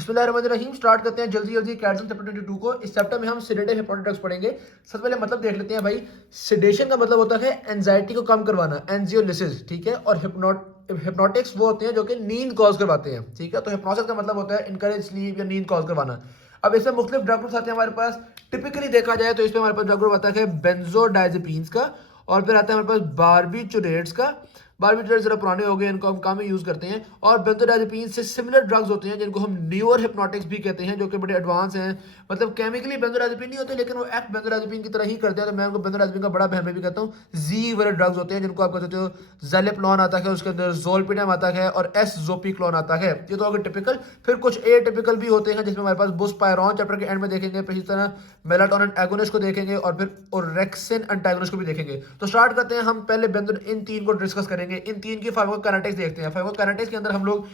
बिस्मिल्लाहिर्रहमानिर्रहीम। स्टार्ट करते हैं जल्दी जल्दी कैड्सन चैप्टर 22 को। इस चैप्टर में हम सिडेटिव हिप्नोटिक ड्रग्स पढ़ेंगे। सबसे पहले मतलब देख लेते हैं भाई। सिडेशन का मतलब होता है एंजाइटी को कम करवाना, एंजियोलिसिस, ठीक है। और हिप्नोटिक्स वो होते हैं जो कि नींद कॉज करवाते हैं, ठीक है। तो हिप्नोसिस का मतलब होता है इनकरेज स्लीप या नींद कॉज करवाना। अब इसमें मुख्तलिफ ड्रग ग्रुप्स आते हैं हमारे पास। टिपिकली देखा जाए तो इसमें हमारे पास ड्रग ग्रुप आता है बेंजोडाइजेपीन्स का, और फिर आता है हमारे पास बारबिचुरेट्स का। बारबिटरेट्स जरा पुराने हो गए, इनको हम कम ही यूज करते हैं। और बेंजोडाइजेपीन से सिमिलर ड्रग्स होते हैं जिनको हम न्यूअर हिप्नोटिक्स भी कहते हैं, जो कि बड़े एडवांस हैं। मतलब केमिकली बेंजोडाइजेपीन नहीं होते, लेकिन वो एक्ट बेंजोडाइजेपीन की तरह ही करते हैं। तो मैं उनको बेंजोडाइजेपीन का बड़ा बहम भी कहता हूँ। जी वाले ड्रग्स होते हैं जिनको आप कहते हो ज़ेलिप्लॉन आता है, उसके अंदर ज़ोलपिडम आता है और एस-ज़ोपिक्लोन आता है। ये तो अगर टिपिकल। फिर कुछ ए टिपिकल भी होते हैं जिसमें हमारे पास बुस्पायरॉन चैप्टर के एंड में देखेंगे, फिर इसी तरह मेलाटोनिन एगोनिस्ट को देखेंगे और फिर ओरेक्सिन एंटागोनिस्ट को भी देखेंगे। तो स्टार्ट करते हैं हम पहले इन तीन को डिस्कस करेंगे। इन तीन की फार्माकोकाइनेटिक्स देखते हैं। फार्माकोकाइनेटिक्स के अंदर हम लोग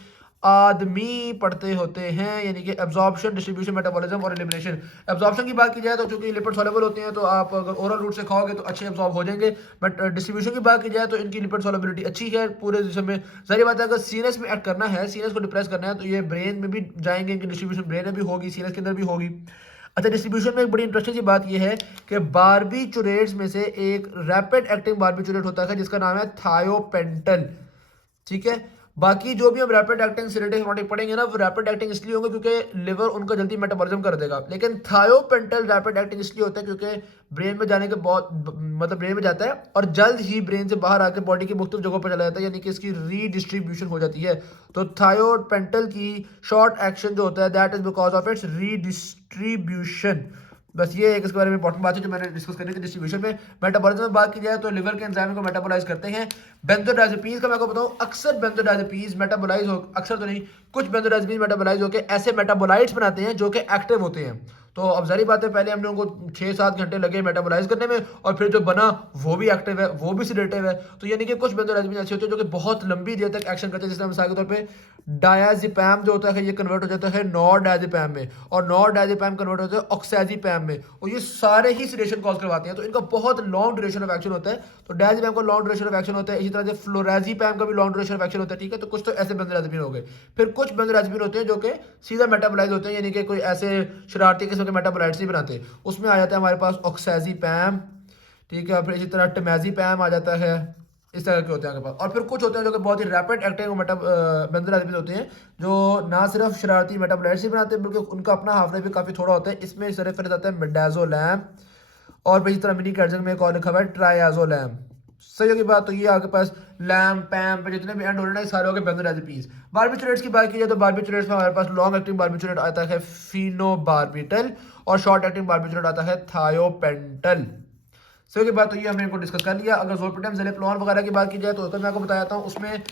आदमी पढ़ते होते हैं, यानी कि एब्जॉर्प्शन, डिस्ट्रीब्यूशन, मेटाबॉलिज्म और एलिमिनेशन। एब्जॉर्प्शन की बात की जाए तो चूंकि लिपिड सॉल्युबल होते हैं, तो आप अगर ओरल रूट से खाओगे तो अच्छे एब्जॉर्ब हो जाएंगे। बट डिस्ट्रीब्यूशन की बात की जाए तो इनकी लिपिड सॉल्युबिलिटी अच्छी है पूरे जिस्म में। जाहिर बात है अगर सीएनएस में ऐड करना है, सीएनएस को डिप्रेस करना है, तो ये ब्रेन में भी जाएंगे। इनकी डिस्ट्रीब्यूशन ब्रेन में भी होगी, सीएनएस के अंदर भी होगी। अच्छा, डिस्ट्रीब्यूशन में एक बड़ी इंटरेस्टिंग सी बात यह है कि बारबिचुरेट्स में से एक रैपिड एक्टिंग बारबिचुरेट होता है जिसका नाम है थायोपेंटल, ठीक है। बाकी जो भी हम रैपिड एक्टिंग सिलेटिव हिप्नोटिक पढ़ेंगे ना, वो रैपिड एक्टिंग इसलिए होंगे क्योंकि लिवर उनका जल्दी मेटाबॉलिज्म कर देगा। लेकिन थायोपेंटल रैपिड एक्टिंग इसलिए होता है क्योंकि ब्रेन में जाने के बहुत मतलब ब्रेन में जाता है और जल्द ही ब्रेन से बाहर आकर बॉडी की मुख्तलिफ जगहों पर चला जाता है, यानी कि इसकी रीडिस्ट्रीब्यूशन हो जाती है। तो थायोपेंटल की शॉर्ट एक्शन जो होता है, that is because of its redistribution. बस ये एक इसके बारे में इंपॉर्टेंट बात है जो मैंने डिस्कस करनी थी। डिस्ट्रीब्यूशन में मेटाबॉलिज्म में बात की जाए तो लिवर के एंजाइम को मेटाबोलाइज करते हैं। बेंजोडाइजेपीन्स का मैं आपको बताऊं, अक्सर बेंजोडाइजेपीन्स मेटाबोलाइज हो, अक्सर तो नहीं, कुछ बेंजोडाइजेपीन्स मेटाबोलाइज होकर ऐसे मेटाबोलाइट्स बनाते हैं जो कि एक्टिव होते हैं। तो अब जारी बात है पहले हम लोगों को 6-7 घंटे लगे मेटाबोलाइज करने में, और फिर जो बना वो भी एक्टिव है, वो भी सिडेटिव है। तो यानी कि कुछ बेंजोडाइजेपीन ऐसे होते हैं जो कि बहुत लंबी देर तक एक्शन करते हैं। जैसे मिसाल के तौर पे डायाजिपैम जो होता है ये कन्वर्ट हो जाता है नॉरडायाजिपैम में, और नॉरडायाजिपैम कन्वर्ट होता है ऑक्साजिपैम में, और ये सारे ही सिडेशन कॉज करवाते हैं। तो इनका बहुत लॉन्ग ड्यूरेशन ऑफ एक्शन होता है। तो डायाजिपैम का लॉन्ग ड्यूरेशन ऑफ एक्शन होता है, इसी तरह से फ्लोराजिपैम का भी लॉन्ग ड्यूरेशन ऑफ एक्शन होता है, ठीक है। तो कुछ तो ऐसे बेंजोडाइजेपीन हो गए। फिर कुछ बेंजोडाइजेपीन होते हैं जो कि सीधा मेटाबोलाइज होते हैं, यानी कि कोई ऐसे शरारती किस्म के मेटाबोलाइट्स नहीं बनाते। उसमें आ जाता है हमारे पास ऑक्साजिपैम, ठीक है। फिर इसी तरह टेमाजिपैम आ जाता है। इस तरह के होते हैं आपके पास। और फिर कुछ होते हैं जो कि बहुत ही रैपिड एक्टिंग बेंजोडाइजेपीन होते हैं, जो ना सिर्फ शरारती मेटाबोलाइट्स ही बनाते हैं बल्कि उनका अपना हाफ लाइफ भी काफ़ी थोड़ा होता है। इसमें इस रेफरेंस आता है मिडाजोलैम, और फिर इसी तरह मिनी कैल्शियम में एक और लिखा हुआ है ट्रायाजोलैम। सही होगी बात। तो ये आपके पास लैम पैम पे जितने भी एंड हो रहे हैं सारे हो गए बेंजोडाइजेपीन्स। बारबिचुरेट्स की बात की जाए तो बारबिचुरेट्स में हमारे पास लॉन्ग एक्टिंग बारबिचुरेट आता है फिनोबार्बिटल, और शॉर्ट एक्टिंग बारबिचुरेट आता है थायोपेंटल। सही की बात। तो ये हमने इनको डिस्कस कर लिया। अगर ज़ोलपिडम, ज़ेलिप्लॉन वगैरह की बात की जाए तो मैं आपको बताता हूँ उसमें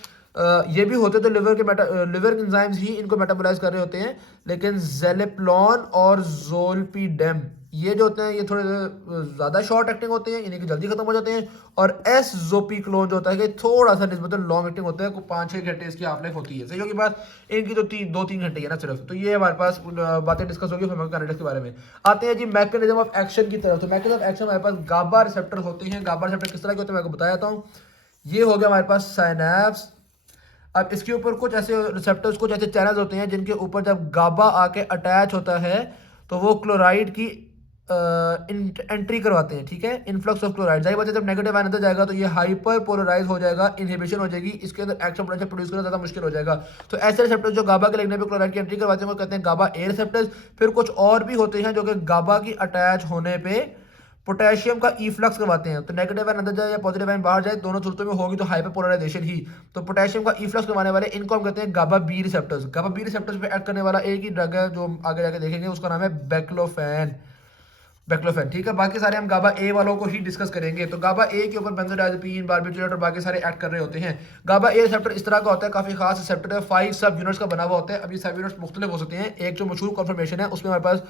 ये भी होते तो लिवर के एंजाइम्स ही इनको मेटाबोलाइज कर रहे होते हैं। लेकिन ज़ेलिप्लॉन और ज़ोलपिडम ये जो होते हैं ये थोड़े ज़्यादा शॉर्ट एक्टिंग होते हैं, यानी कि जल्दी खत्म हो जाते हैं। और एस-ज़ोपिक्लोन जो होता है कि थोड़ा सा निस्बतन लॉन्ग एक्टिंग होता है, 5-6 घंटे इसकी हाफ लाइफ होती है। सही होगी बात। इनकी तो 2-3 घंटे है ना सिर्फ। तो ये हमारे पास बातें डिस्कस होगी फार्माकोकाइनेटिक्स के बारे में। आते हैं जी मैकेनिज्म ऑफ एक्शन की तरफ। तो मैकेनिज्म ऑफ एक्शन हमारे पास गाबा रिसेप्टर होते हैं। गाबा रिसेप्टर किस तरह के होते हैं मैं आपको बताया हूँ। ये हो गया हमारे पास साइनैप्स। अब इसके ऊपर कुछ ऐसे रिसेप्टर्स, कुछ ऐसे चैनल्स होते हैं जिनके ऊपर जब गाबा आके अटैच होता है तो वो क्लोराइड की एंट्री करवाते हैं, ठीक है। Influx of chloride. जाहिर बात है जब नेगेटिव आयन अंदर जाएगा तो ये हाइपर पोलराइज हो जाएगा, इनहिबिशन हो जाएगी, इसके अंदर एक्शन पोटेंशियल प्रोड्यूस करना ज़्यादा मुश्किल हो जाएगा। तो ऐसे रिसेप्टर्स जो गाबा के लगने पे क्लोराइड की एंट्री करवाते हैं वो कहते हैं गाबा ए रिसेप्टर्स। फिर कुछ और भी होते हैं जो कि गाबा की अटैच होने पे पोटेशियम का इफ्लक्स करवाते हैं। तो नेगेटिव आयन अंदर जाए या पॉजिटिव आयन बाहर जाए, दोनों सूरतों में होगी तो हाइपर पोलराइजेशन ही। तो पोटेशियम का इफ्लक्स करवाने वाले इनको हम कहते हैं GABA B receptors. GABA B receptors पे एक्ट करने वाला एक ही ड्रग है जो आगे जाके देखेंगे, उसका नाम है बैक्लोफेन। बैक्लोफेन, ठीक है। बाकी सारे हम गाबा ए वालों को ही डिस्कस करेंगे। तो गाबा ए के ऊपर बेंजोडाइजेपीन, बारबिचुरेट और बाकी सारे एक्ट कर रहे होते हैं। गाबा ए रिसेप्टर इस तरह का होता है, काफी खास रिसेप्टर है, 5 सब यूनिट्स का बना हुआ होता है। अभी सब यूनिट्स मुख्तलिफ हो सकते हैं। एक जो मशहूर कॉन्फर्मेशन है उसमें हमारे पास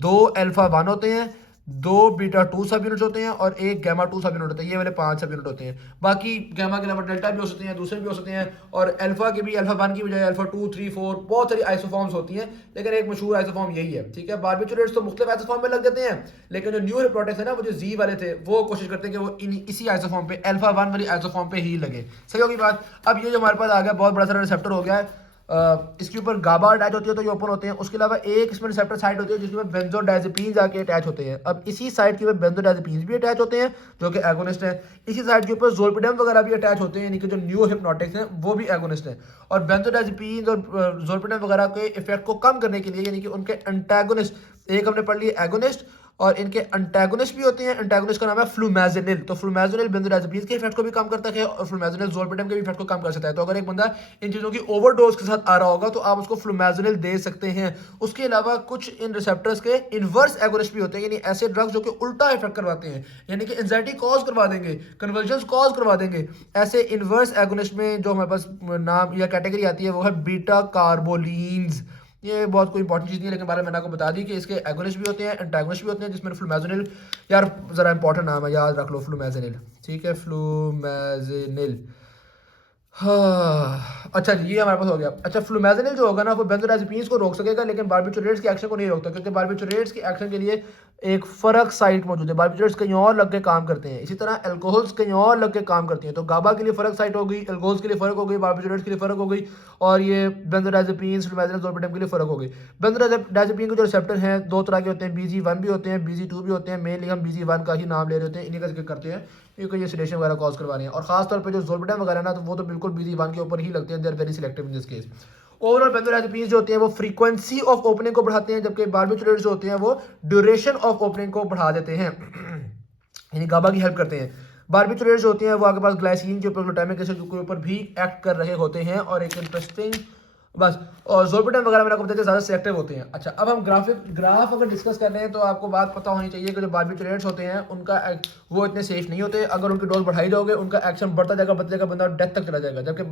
2 अल्फा 1 होते हैं, 2 बीटा 2 सब यूनिट्स होते हैं और एक गामा 2 सब यूनिट होते हैं। ये वाले 5 सब यूनिट होते हैं। बाकी गामा के अलावा डेल्टा भी हो सकते हैं, दूसरे भी हो सकते हैं, और अल्फा के भी, अल्फा 1 की बजाय अल्फा 2, 3, 4 बहुत सारी आइसोफॉर्म्स होती हैं, लेकिन एक मशहूर आइसोफॉर्म यही है, ठीक है। बारबिचुरेट्स तो मुख्तलिफ आइसोफॉर्म में लग जाते हैं, लेकिन जो न्यू हिप्नोटिक्स है ना, वो जो जी वाले थे वो कोशिश करते हैं कि वो इसी आइसोफॉर्म पे, अल्फा 1 वाली आइसोफॉर्म पे ही लगे। सही होगी बात। अब ये जो हमारे पास आ गया बहुत बड़ा सारा रिसेप्टर हो गया है। इसके ऊपर गाबा अटैच होती है तो ये ओपन होते हैं। उसके अलावा एक इसमें रिसेप्टर साइट होती है जिसमें बेंजोडाइजेपीन्स आके अटैच होते हैं। अब इसी साइड के ऊपर बेंजोडाइजेपीन्स भी अटैच होते हैं जो कि एगोनिस्ट है। इसी साइड के ऊपर ज़ोलपिडेम वगैरह भी अटैच होते हैं, यानी कि जो न्यू हिप्नोटिक्स हैं वो भी एगोनिस्ट हैं। और बेंजोडाइजेपीन्स और ज़ोलपिडेम वगैरह के इफेक्ट को कम करने के लिए, यानी कि उनके एंटागोनिस्ट, एक हमने पढ़ लिया एगोनिस्ट, और इनके एंटागोनिस्ट भी होते हैं। एंटागोनिस्ट का नाम है फ्लूमेज़िनिल। तो फ्लूमेज़िनिल बेंजोडाइजेपीन्स के इफेक्ट को भी कम करता है और फ्लूमेज़िनिल ज़ोलपिडेम के भी इफेक्ट को कम कर सकता है। तो अगर एक बंदा इन चीज़ों की ओवरडोज के साथ आ रहा होगा तो आप उसको फ्लूमेज़िनिल दे सकते हैं। उसके अलावा कुछ इन रिसेप्टर्स के इन्वर्स एगोनिस्ट भी होते हैं, यानी ऐसे ड्रग्स जो कि उल्टा इफेक्ट करवाते हैं, यानी कि एंजाइटी कॉज करवा देंगे, कन्वर्जन्स कॉज करवा देंगे। ऐसे इन्वर्स एगोनिस्ट में जो हमारे पास नाम या कैटेगरी आती है वो है बीटा कार्बोलिन्स। ये बहुत कोई इंपॉर्टेंट चीज़ नहीं है, लेकिन बारे में मैंने आपको बता दी कि इसके एगोनिस्ट भी होते हैं, एंटागोनिस्ट भी होते हैं, जिसमें फ्लूमेज़िनिल, यार ज़रा इंपॉर्टेंट नाम है, याद रख लो, फ्लूमेज़िनिल। ठीक है, फ्लूमेज़िनिल। हाँ अच्छा जी, ये हमारे पास हो गया। अच्छा, फ्लूमेज़िनिल जो होगा ना वो बेंजोडाइजेपीन्स को रोक सकेगा लेकिन बारबिटूरेट्स के एक्शन को नहीं रोकता, क्योंकि बारबिटूरेट्स के एक्शन के लिए एक फ़र्क साइट मौजूद है। बारबिटूरेट्स कहीं और लग के काम करते हैं, इसी तरह अल्कोहल्स कहीं और लग के काम करती हैं। तो गाबा के लिए फ़र्क साइट हो गई, अल्कोहल्स के लिए फ़र्क हो गई, बारबिटूरेट्स के लिए फ़र्क हो गई, और ये बेंजोडाइजेपीन्स, फ्लूमेज़िनिल, ज़ोलपिडेम के लिए फ़र्क हो गई। बेंजोडाइजेपीन के जो रिसेप्टर हैं दो तरह के होते हैं, BG1 भी होते हैं, BG2 भी होते हैं। मेनली हम BG1 का ही नाम ले रहे होते हैं, इन्हीं का जिक्र करते हैं क्योंकि ये सेडेशन वगैरह कॉज करवा रहे हैं। और खास तौर पे जो ज़ोलपिडेम वगैरह ना, तो वो तो बिल्कुल BG1 के ऊपर ही लगते हैं, they are very selective in this case. Overall benzodiazepines जो होते हैं वो फ्रीक्वेंसी ऑफ ओपनिंग को बढ़ाते हैं, जबकि बारबिटूरेट्स जो होते हैं वो ड्यूरेशन ऑफ ओपनिंग को बढ़ा देते हैं, यानी गाबा की हेल्प करते हैं। बारबिटूरेट्स जो होते हैं वो आपके पास ग्लाइसिन के ऊपर, ग्लूटामिक एसिड के ऊपर भी एक्ट कर रहे होते हैं। और एक इंटरेस्टिंग बस, और ज़ोलपिडेम वगैरह मैंने आपको बताया ज़्यादा सेलेक्टिव होते हैं। अच्छा, अब हम ग्राफ अगर डिस्कस कर रहे हैं तो आपको बात पता होनी चाहिए कि जो बारबिटूरेट्स होते हैं उनका वो इतने सेफ नहीं होते। अगर उनकी डोज बढ़ाई जाओगे उनका एक्शन बढ़ता जाएगा, बंदा डेथ तक चला जाएगा। जबकि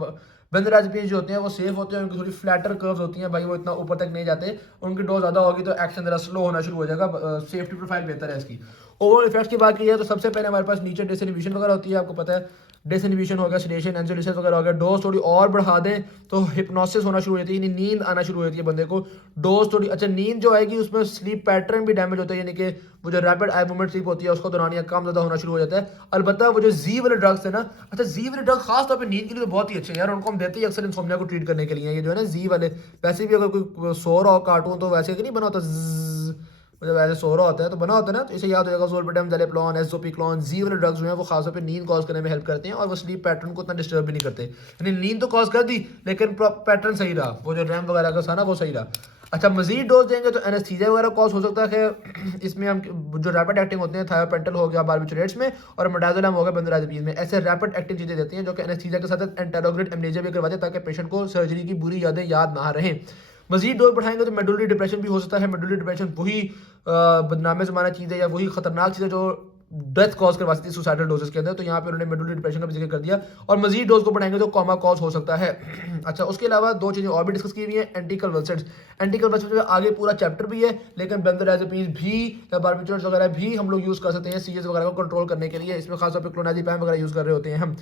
बेंजोडाइजेपीन्स जो होते हैं वो सेफ होते हैं, उनकी थोड़ी फ्लैटर कर्व्स होती हैं भाई, वो इतना ऊपर तक नहीं जाते। उनकी डोज ज़्यादा होगी तो एक्शन ज़रा स्लो होना शुरू हो जाएगा, सेफ्टी प्रोफाइल बेहतर है इसकी। ओवरऑल इफेक्ट्स की बात की जाए तो सबसे पहले हमारे पास नीचे डिसइनहिबिशन वगैरह होती है, आपको पता है, डिसइनहिबिशन हो गया, सेडेशन, एंजियोलिसिस वगैरह हो गया। डोज थोड़ी और बढ़ा दें तो हिप्नोसिस होना शुरू हो जाती है, यानी नींद आना शुरू हो जाती है बंदे को। डोज थोड़ी, अच्छा नींद जो आएगी उसमें स्लीप पैटर्न भी डैमेज होता है, यानी कि वो जो रैपिड आई मूवमेंट स्लीप होती है उसको दौरानिया कम ज़्यादा होना शुरू हो जाता है। अलबत्ता वो जो जी वाले ड्रग्स है ना, अच्छा जी वाले ड्रग खास तौर पे नींद के लिए तो बहुत ही अच्छे हैं यार, उनको हम देते ही अक्सर इंसोम्निया को ट्रीट करने के लिए। ये जो है ना जी वाले, वैसे भी अगर कोई सो रहा हो कार्टून तो वैसे कि नहीं बना होता, जब ऐसे सो रहा होता है तो बना होता है ना, तो इसे याद हो जाएगा। ज़ोलपिडेम, ज़ेलेप्लोन, एज़ोपिक्लोन, जी वाले ड्रग्स जो हैं वो खासतौर पे नींद कॉज करने में हेल्प करते हैं और वो स्लीप पैटर्न को इतना डिस्टर्ब भी नहीं करते, यानी नींद तो कॉज कर दी लेकिन पैटर्न सही रहा, वो जो रैम वगैरह का था ना वो सही रहा। अच्छा, मजीद डोज देंगे तो एनेस्थीसिया वगैरह कॉज हो सकता है। इसमें हम जो रैपिड एक्टिंग होते हैं, थायोपेंटल हो गया बारबिटूरेट्स में, और मिडाज़ोलम हो गया बेंजोडाइजेपीन में, ऐसे रैपिड एक्टिंग चीज़ें देती हैं जो कि एनेस्थीसिया के साथ एंटेरोग्रेड एमनेसिया भी करवाते हैं ताकि पेशेंट को सर्जरी की बुरी यादें याद ना रहें। मजीद डोज बढ़ाएंगे तो मेडुलरी डिप्रेशन भी हो सकता है। मेडुलरी डिप्रेशन वही बदनामे ज़माना चीज़ है या वही खतरनाक चीज़ है जो डेथ कॉज करवा सकती है सुसाइडल डोजेस के अंदर, तो यहाँ पे उन्होंने मेडुलरी डिप्रेशन का भी जिक्र कर दिया। और मजीद डोज को बढ़ाएंगे तो कॉमा कॉज हो सकता है। अच्छा, उसके अलावा दो चीज़ें और भी डिस्कस की हुई हैं, एंटीकन्वल्सेंट्स। एंटीकन्वल्सेंट्स में आगे पूरा चैप्टर भी है, लेकिन बेंजोडाइजेपीन्स भी या बारबिटूरेट्स वगैरह भी हम लोग यूज़ कर सकते हैं सीएस वगैरह को कंट्रोल करने के लिए। इसमें खासतौर पर क्लोनाज़ेपैम वगैरह यूज़ कर रहे होते हैं हम।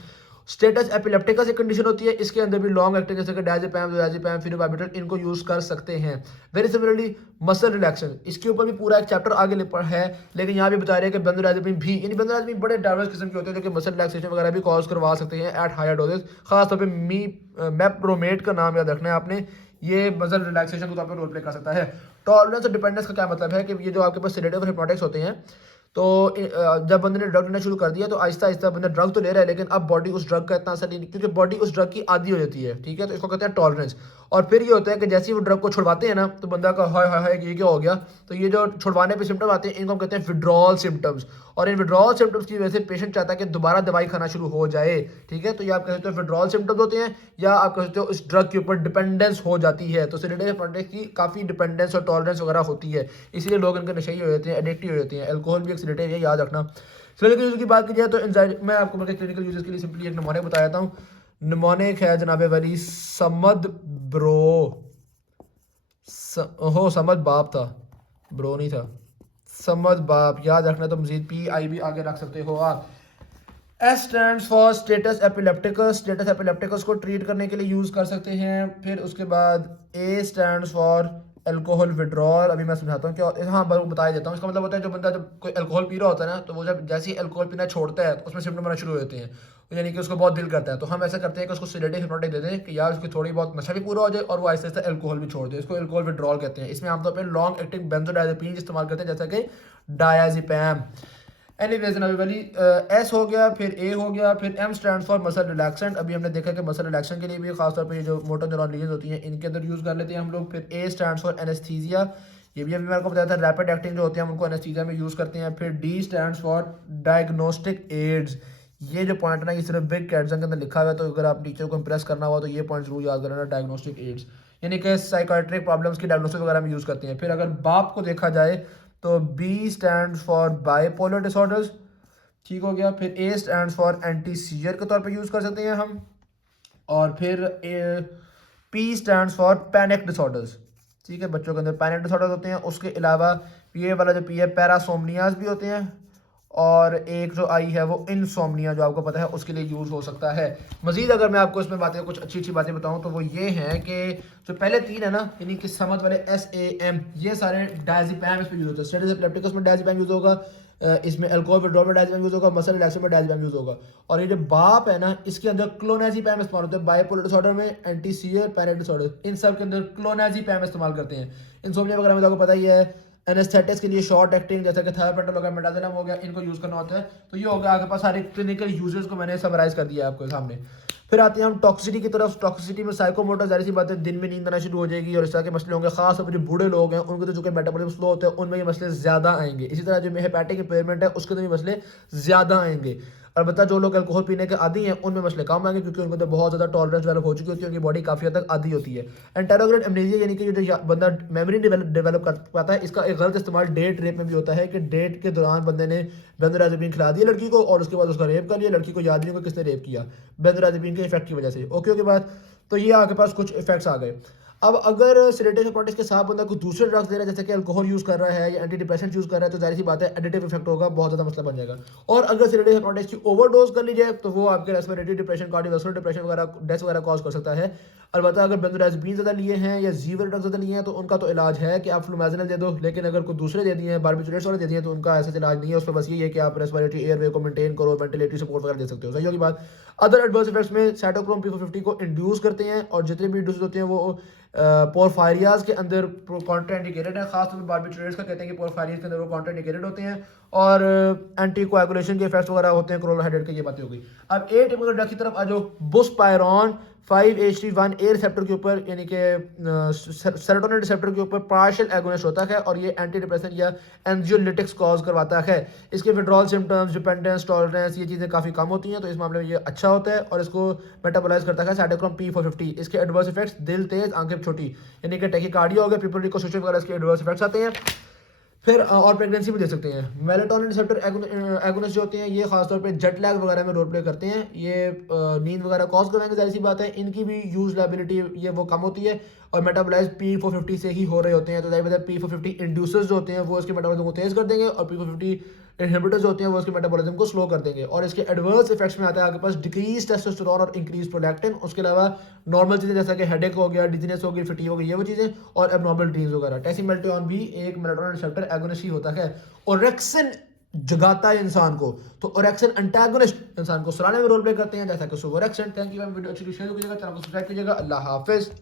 स्टेटस एपिलेप्टिकस एक कंडीशन होती है, इसके अंदर भी लॉन्ग एक्टिंग जैसे कि डायजेपैम, लोराजेपैम, फेनोबार्बिटल, इनको यूज कर सकते हैं। वेरी सिमिलरली मसल रिलैक्सेशन, इसके ऊपर भी पूरा एक चैप्टर आगे है, लेकिन यहाँ भी बता रहे हैं कि बेंजोडाइजेपीन भी, यानी बेंजोडाइजेपीन बड़े डाइवर्स किस्म के होते हैं जो कि मसल रिलैक्सेशन वगैरह भी कॉज करवा सकते हैं एट हायर डोजेस। खासतौर पर मेप्रोमेट का नाम याद रखना है आपने, ये मसल रिलैक्सेशन के तौर पर रोल प्ले कर सकता है। टॉलरेंस और डिपेंडेंस का क्या मतलब है कि ये जो आपके पास सेडेटिव और हिप्नोटिक्स होते हैं, तो जब बंदे ने ड्रग लेना शुरू कर दिया तो आहिस्ता आहिस्ता बंदा ड्रग तो ले रहा है लेकिन अब बॉडी उस ड्रग का इतना असर नहीं, क्योंकि बॉडी उस ड्रग की आदी हो जाती है, ठीक है, तो इसको कहते हैं टॉलरेंस। और फिर ये होता है कि जैसे ही वो ड्रग को छुड़वाते हैं ना तो बंदा का हाय हाय हाय ये क्या हो गया, तो ये जो छुड़वाने पे सिम्टम आते हैं इनको हम कहते हैं विड्रॉल सिम्टम्स। और इन विड्रॉल सिम्टम्स की वजह से पेशेंट चाहता है कि दोबारा दवाई खाना शुरू हो जाए, ठीक है, तो ये आप कह सकते हो विड्रॉल सिम्टम्स होते हैं, या आप कह सकते हो इस ड्रग के ऊपर डिपेंडेंस हो जाती है। तो सेडेटिव हिप्नोटिक्स की काफ़ी डिपेंडेंस और टॉलरेंस वगैरह होती है, इसीलिए लोग इनके नशे हो जाते हैं, एडिक्टिव हो जाते हैं। अल्कोहल भी एक सेडेटिव है, याद रखना। क्लिनिकल यूज की बात की जाए तो एंजाइटी, मैं आपको मतलब क्लिनिकल यूजेस के लिए सिंपली एक निमोनिक बता देता हूँ। निमोनिक है जनाबे वाली समद ब्रो, समद बाप था, ब्रो नहीं था, समद बाप, याद रखना। तो मजीद PI भी आगे रख सकते हो आप। S stands for status epilepticus, status epilepticus को ट्रीट करने के लिए यूज़ कर सकते हैं। फिर उसके बाद A stands for alcohol withdrawal, अभी मैं समझाता हूँ क्या, हाँ बता देता हूँ। इसका मतलब होता है जो बंदा जब कोई अल्कोहल पी रहा होता है ना, तो वो जब जैसे ही अल्कोहल पीना छोड़ता है तो उसमें सिम्टम आना शुरू हो जाते हैं। यानी कि उसको बहुत दिल करता है, तो हम ऐसा करते हैं कि उसको सिलेटिव हिप्नोटिक दे दें कि यार उसकी थोड़ी बहुत नशा भी पूरा हो जाए और वो आहिस्ता आहिस्ता अल्कोहल भी छोड़ दे। इसको अल्कोहल विड्रॉल कहते हैं। इसमें आमतौर पर लॉन्ग एक्टिंग बेंजोडायजेपिन इस्तेमाल करते हैं, जैसा कि डायज़ेपैम। एनीवेज नबी एस हो गया, फिर ए हो गया, फिर M stand for muscle relaxant. अभी हमने देखा कि मसल रिलैक्सेंट के लिए भी खासतौर पे ये जो मोटर न्यूरॉन लीजन्स होती हैं इनके अंदर यूज़ कर लेते हैं हम लोग। फिर ए स्टैंड फॉर एनेस्थीसिया, ये भी अभी मेरे को बताया था, रैपिड एक्टिंग जो होते हैं हम उनको एनेस्थीसिया में यूज़ करते हैं। फिर D stand for diagnostic aids. ये जो पॉइंट ना ये सिर्फ बिग कैट्सन के अंदर लिखा हुआ है, तो अगर आप टीचर को इंप्रेस करना हुआ तो ये पॉइंट जरूर याद करना, डायग्नोस्टिक एड्स यानी कि साइकाट्रिक प्रॉब्लम्स की डायग्नोसिस वगैरह में यूज़ करते हैं। फिर अगर बाप को देखा जाए तो B stand for bipolar disorders, ठीक हो गया। फिर A stand for anti seizure के तौर पे यूज़ कर सकते हैं हम। और फिर P stand for panic disorders, ठीक है, बच्चों के अंदर पैनिक डिसऑर्डर्स होते हैं। उसके अलावा ये वाला जो पी है पैरासोमनियाज भी होते हैं। और एक जो आई है वो इनसोमनिया, जो आपको पता है उसके लिए यूज़ हो सकता है। मजीद अगर मैं आपको इसमें बातें कुछ अच्छी अच्छी बातें बताऊं तो वो ये हैं कि जो पहले तीन है ना, यानी कि समझ वाले SAM, ये सारे डायज़ेपैम इस पर यूज़ होता है। स्टेटस एपिलेप्टिकस में डायज़ेपैम यूज़ होगा, इसमें अल्कोहल विड्रॉल में डायज़ेपैम यूज़ होगा, मसल रिलैक्सेशन में डायज़ेपैम यूज़ होगा। और ये जो बाप है ना, इसके अंदर क्लोनाज़ेपैम इस्तेमाल होता है। बाइपोलर डिसऑर्डर में, एंटी सीजर, पैनिक डिसऑर्डर, इन सब के अंदर क्लोनाज़ेपैम इस्तेमाल करते हैं। इंसोम्निया वगैरह में तो आपको पता ही है, एनेस्थेटिक्स के लिए शॉर्ट एक्टिंग जैसा कि थायोपेंटल हो गया, मेटाजोलम हो गया, इनको यूज़ करना होता है। तो ये होगा आपके पास सारे क्लिनिकल यूजेस को मैंने समराइज कर दिया है आपके सामने। फिर आते हैं हम टॉक्सिसिटी की तरफ। टॉक्सिसिटी में साइकोमोटर, जाहिर सी बात है दिन में नींद आना शुरू हो जाएगी और इस तरह के मसले होंगे। खास तौर पर जो बूढ़े लोग हैं उनके तो जो कि मेटाबॉलिज्म स्लो होते हैं उनमें ये मसले ज़्यादा आएंगे। इसी तरह जो हेपेटिक इम्पेयरमेंट है उसके अंदर भी मसले ज़्यादा आएंगे। अलबत्ता जो लोग अल्कोहल पीने के आदी हैं उनमें मसले कम आएंगे, क्योंकि उनको तो बहुत ज़्यादा टॉलरेंस डेवलप हो चुकी होती है, उनकी बॉडी काफ़ी हद तक आदी होती है। एंटेरोग्रेड एमनेसिया यानी कि जो बंदा मेमोरी डेवलप कर पाता है, इसका एक गलत इस्तेमाल डेट रेप में भी होता है कि डेट के दौरान बंदे ने बेंजोडाइज़ेपिन खिला दिया लड़की को और उसके बाद उसका रेप कर लिया, लड़की को याद नहीं होगा किसने रेप किया बेंजोडाइज़ेपिन के इफेक्ट की वजह से। ओके बात, तो ये आपके पास कुछ इफेक्ट्स आ गए। अब अगर सेडेटिव हिप्नोटिक्स के साथ बंदा कुछ दूसरे ड्रग्स दे रहा है, जैसे कि अल्कोहल यूज़ कर रहा है या एंटी डिप्रेशन यूज़ कर रहा है, तो जाहिर सी बात है एडिटिव इफेक्ट होगा, बहुत ज़्यादा मसला बन जाएगा। और अगर सेडेटिव हिप्नोटिक्स की ओवरडोज कर ली जाए तो वो आपके रेस्पिरेटरी डिप्रेशन, कार्डियोवैस्कुलर डिप्रेशन वगैरह, डेथ वगैरह कॉज कर सकता है। अलबत्ता अगर बेंजोडाइज़ेपिन ज़्यादा लिए हैं या जीवर ड्रग्स ज़्यादा लिए हैं तो उनका तो इलाज है कि आप फ्लूमाज़िनल दे दो, लेकिन अगर कोई दूसरे दे दिए हैं, बारबिटूरेट्स वाले दे दिए हैं, तो उनका ऐसा इलाज नहीं है। उस पर बस ये है कि आप रेस्पिरेटरी एयरवे को मेंटेन करो, वेंटिलेटरी सपोर्ट वगैरह दे सकते हो। सही होगी बात। अदर एडवर्स इफेक्ट्स में साइटोक्रोम P450 को इंड्यूस करते हैं और जितने भी इंड्यूस होते हैं वो पोरफायरियाज के अंदर कॉन्ट्राइंडिकेटेड है। खासतौर पर बारबिटूरेट्स का कहते हैं कि पोरफायरियाज के अंदर वो कॉन्ट्राइंडिकेटेड होते हैं और एंटी कोएगुलेशन के इफेक्ट्स वगैरह होते हैं। कोरोना हाइड्रेट की ये बातें हो गई। अब ए टिपिकल ड्रग की तरफ आ जाओ। बुस्पायरॉन 5-HT1 ए रिसेप्टर के ऊपर यानी कि सेरोटोनिन रिसेप्टर के ऊपर पार्शियल एगोनिस्ट होता है और ये एंटी डिप्रेसेंट या एंजियोलिटिक्स कॉज करवाता है। इसके विड्रॉल सिम्टम्स, डिपेंडेंस, टॉलरेंस, ये चीज़ें काफ़ी कम होती हैं, तो इस मामले में ये अच्छा होता है और इसको मेटाबोलाइज करता है साइटोक्रोम P450। इसके एडवर्स इफेक्ट्स दिल तेज, आंखें छोटी, यानी कि टैकीकार्डिया हो गया, पीपल रिकोसिशन वगैरह इसके एडवर्स इफेक्ट्स आते हैं। फिर और प्रेगनेंसी भी दे सकते हैं। मेलेटोनिन रिसेप्टर एगोनिस्ट जो होते हैं ये खासतौर पे जेट लैग वगैरह में रोल प्ले करते हैं। ये नींद वगैरह कॉज करवाएंगे, जाहिर सी बात है। इनकी भी यूज लाइबिलिटी ये वो कम होती है और मेटाबोलाइज P450 से ही हो रहे होते हैं, तो जाहिर बात है P450 इंड्यूसर्स जो होते हैं वो इसके मेटाबॉलिज्म को तेज कर देंगे और P450 इनहिबिटर्स होते हैं वो इसके मेटाबॉलिज्म को स्लो कर देंगे। और इसके एडवर्स इफेक्ट्स में आता है आपके पास डिक्रीज टेस्टोस्टेरोन और इंक्रीज प्रोलैक्टिन। उसके अलावा नॉर्मल चीज़ें जैसा कि हेडेक हो गया, डिजीनेस हो गई, फटीग हो गई, ये वो चीज़ें, और एबनॉर्मल ड्रीम्स वगैरह। टेसिमेल्टोन भी एक मेलेटोनिन रिसेप्टर एगोनिस्ट ही होता है। ओरेक्सिन जगाता है इंसान को, तो ओरेक्सिन एंटागोनिस्ट इंसान को सुलाने में रोल प्ले करते हैं, जैसा कि सुवोरेक्सिन। थैंक यू, वीडियो अच्छी शेयर कीजिएगा, चैनल को सब्सक्राइब कीजिएगा। अल्लाह हाफिज।